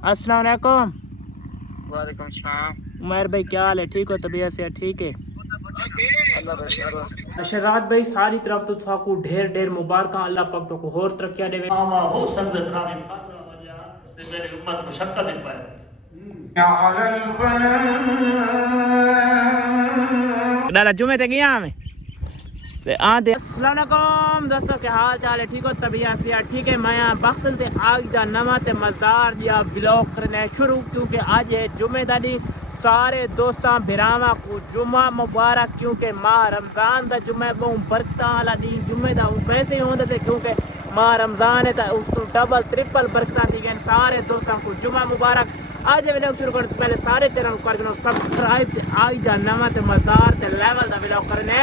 अस्सलाम वालेकुम। वालेकुम सलाम। उमर भाई क्या हाल है? ठीक हो? तबीयत से ठीक है? अल्लाह का शुक्र है। शहजाद भाई सारी तरफ तो थाकू ढेर ढेर मुबारक अल्लाह पाक तो को होर तरक्कियां देवे। आवा हो सकते त्रामी फासला वजह से मेरी उम्मत मुशक्कत पाए डाला जुमे ते गया मैं ते आंदे अस्सलाम वालेकुम दोस्तों, क्या हाल चाल है? ठीक हो? तबीयत से ठीक है? मैं वक्त ते आज दा नवा ते मज़ेदार दिया ब्लॉग करने शुरू, क्योंकि आज है जुमे दा दिन। सारे दोस्तां बिरावा को जुमा मुबारक, क्योंकि माह रमज़ान दा जुमे बहुत बरकत वाला दिन जुमे दा वैसे ही होंदा थे, क्योंकि माह रमज़ान है तो उस तो डबल ट्रिपल बरकत थी गए। सारे दोस्तों को जुमा मुबारक। आज व्लॉग शुरू करने पहले सारे चैनल कर सब्सक्राइब। आज दा नवा ते मज़ेदार ते लेवल दा व्लॉग करने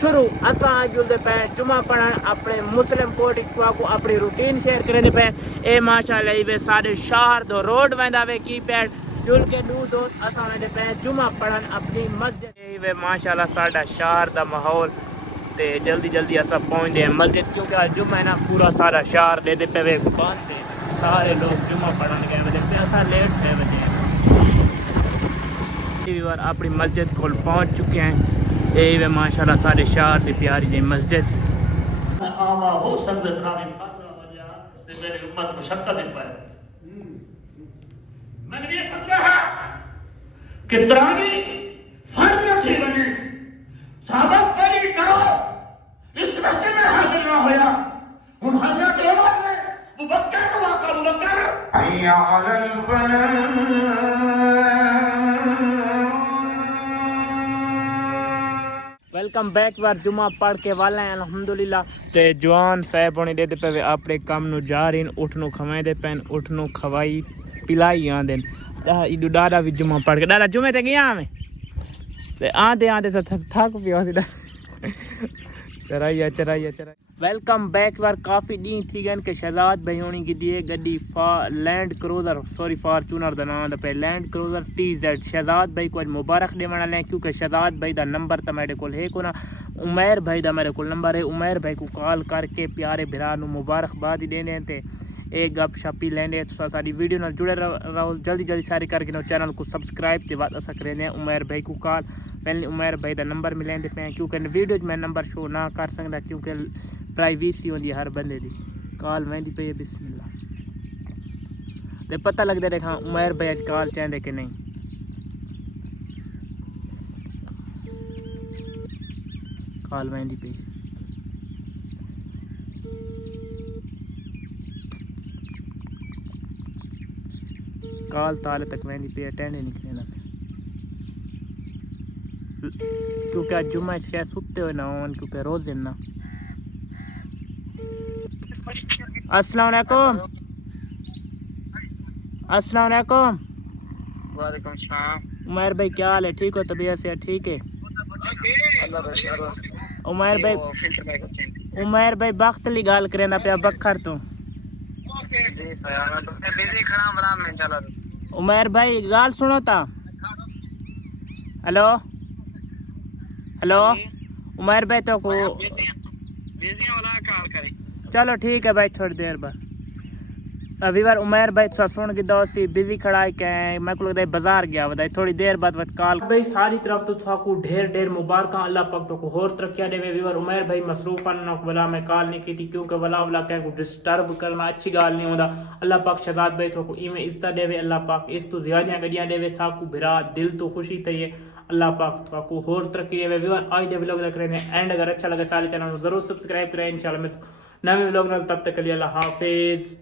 शुरू। असा जुलते पे जुमा पढ़न अपने मुस्लिम कोट को अपनी रूटीन शेयर करने पे ए माशाल्लाह वे सारे शहर दो रोड वेंदा वे की पैड जुल के दू दोस्त असा वेंदे पे जुमा पढ़न अपनी मस्जिद वे माशाल्लाह साडा शहर दा माहौल ते जल्दी जल्दी असा पहुंचते हैं मस्जिद, क्योंकि आज जुमा है ना पूरा सारा शहर दे पे वे बंद थे। सारे लोग जुमा पढ़न गए वजह पे असा लेट थे वजह अपनी मस्जिद को पहुंच चुके हैं। ये वे माशाल्लाह सारे शहर की प्यारी जी मस्जिद। आवा हो सकते त्रामी फासला वजह से मेरी उम्मत मुशक्कत पाए मैंने ये सोचा है कि त्रामी फर्ज थी बनी साहबा पहली करो इस रास्ते में हासिल ना होया उन हजरत उमर ने मुबक्कर को वाक़ा मुबक्कर हैया अलल वेलकम बैक वार जुमा पढ़ के वाले हैं अल्हम्दुलिल्लाह। ते जवान साहब होने दे पे अपने काम नु जा रहे हैं, उठनो खवाए पेन उठनो खवाई पिलाई आंदे इदु डाडा भी जुमा पढ़ के डाडा जुमे ते गया मैं ते आंदे आंदे तो थक पियो सी चराइया वेलकम बैक वार काफ़ी डी थी गए कि शहजाद भाई होनी की दिए गड्डी लैंड क्रूजर सॉरी फॉर्चूनर का नाम पे लैंड क्रूजर TZ शहजाद भाई को मुबारक देने वाले, क्योंकि शहजाद भाई का नंबर तो मेरे को है को ना उमैर भाई का मेरे को नंबर है। उमैर भाई को कॉल करके प्यारे भरा मुबारकबाद ही देने थे, एक गप शपी लेने तो सारी वीडियो ना जुड़े रहो। जल्दी जल्दी सारी करके ना चैनल को सब्सक्राइब के बाद असा करें उमैर भाई को कॉल पहले उमैर भाई का नंबर मिलेंदे पे, क्योंकि वीडियो में नंबर शो ना कर सकता, क्योंकि प्राइवेसी होती हर बंदे की। कॉल वेंदी पे बिस्मिल्लाह ते पता लगता देखा उमैर भाई अज कॉल चाहते कि नहीं। कॉल वेंदी पे कॉल ताले तक वेंदी पे अटेंड ही नहीं करना, क्योंकि आज जुम्मा शायद सुते हुए ना होन, क्योंकि रोज दिन ना। अस्सलाम वालेकुम। अस्सलाम वालेकुम। वालेकुम सलाम। उमर भाई क्या हाल है? ठीक हो? तबीयत से ठीक है? अल्लाह का शुक्र है। उमर भाई वक्त ली गाल करें पे बखर तो जी सयाना तो बिजी खड़ा बड़ा में चला। उमर भाई गाल सुनो ता। हेलो हेलो उमर भाई तो को बिजी वाला कॉल करी। चलो ठीक है भाई, थोड़ी देर बाद अभी बार उमर भाई सुन की दोस्ती बिजी खड़ा है क्या मैं को लगता है बाजार गया बताए, थोड़ी देर बाद कॉल भाई सारी तरफ तो थाकू ढेर ढेर मुबारक अल्लाह पाक तो को होर तरक्कियां देवे। वीवर उमर भाई मसरूफ न वला मैं कॉल नहीं की थी, क्योंकि वला वला कह को डिस्टर्ब करना अच्छी गाल नहीं होता। अल्लाह पाक शहजाद भाई तो को इवें इज्जत देवे, अल्लाह पाक इस तो ज्यादा गड्डियां देवे, साकू भिरा दिल तो खुशी थी अल्लाह पाक तो होर तरक्की देवे। वीवर आज दे व्लॉग देख रहे हैं एंड अगर अच्छा लगे सारे चैनल को जरूर सब्सक्राइब करें। इंशाल्लाह मैं नवे व्लॉग तब तक के लिए अल्लाह हाफिज।